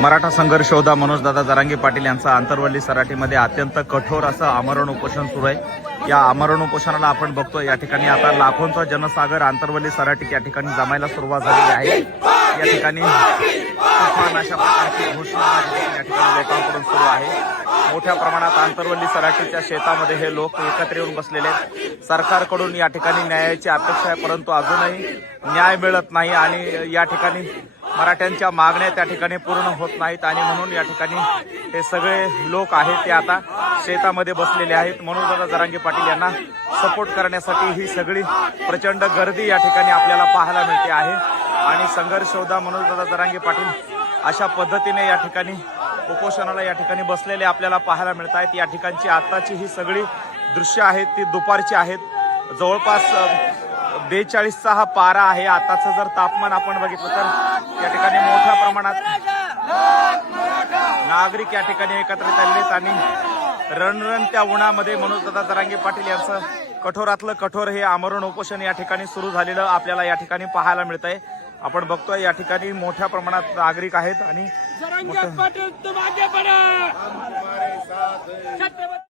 मराठा संघर्ष योद्धा मनोजदादा जरांगे पाटील यांचा आंतरवली सराटीमध्ये अत्यंत कठोर असं आमरण उपोषण सुरू आहे। या आमरण उपोषणाला आपण बघतो या ठिकाणी आता लाखोंचा जनसागर आंतरवली सराटीत या ठिकाणी जमायला सुरुवात झालेली आहे। या ठिकाणी तुफान अशा प्रकारची घोषणाबाजी या ठिकाणी लोकांकडून सुरू आहे। मोठ्या प्रमाणात आंतरवली सराटीच्या शेतामध्ये हे लोक एकत्र येऊन बसलेले आहेत। सरकारकडून या ठिकाणी न्यायाची अपेक्षा आहे, परंतु अजूनही न्याय मिळत नाही आणि या ठिकाणी मराठ्यांच्या मागण्या त्या ठिकाणी पूर्ण होत नाहीत आणि म्हणून या ठिकाणी हे सगळे लोक आहेत ते आता शेतामध्ये बसलेले आहेत। मनोजदादा जरांगे पाटील यांना सपोर्ट करण्यासाठी ही सगळी प्रचंड गर्दी या ठिकाणी आपल्याला पाहायला मिळते आहे आणि संघर्ष योद्धा मनोजदादा जरांगे पाटील अशा पद्धतीने या ठिकाणी उपोषणाला या ठिकाणी बसलेले आपल्याला पाहायला मिळत आहेत। या ठिकाणची आताची ही सगळी दृश्य आहेत ती दुपारची आहेत। जवळपास 42चा हा पारा आहे। आताचं जर तापमान आपण बघितलं तर या ठिकाणी मोठ्या प्रमाणात नागरिक या ठिकाणी एकत्रित आलेत आणि रणरणत्या उन्हामध्ये मनोजदादा जरांगे पाटील यांचं कठोरातलं कठोर हे आमरण उपोषण या ठिकाणी सुरू झालेलं आपल्याला या ठिकाणी पाहायला मिळत आहे। आपण बघतोय या ठिकाणी मोठ्या प्रमाणात नागरिक आहेत आणि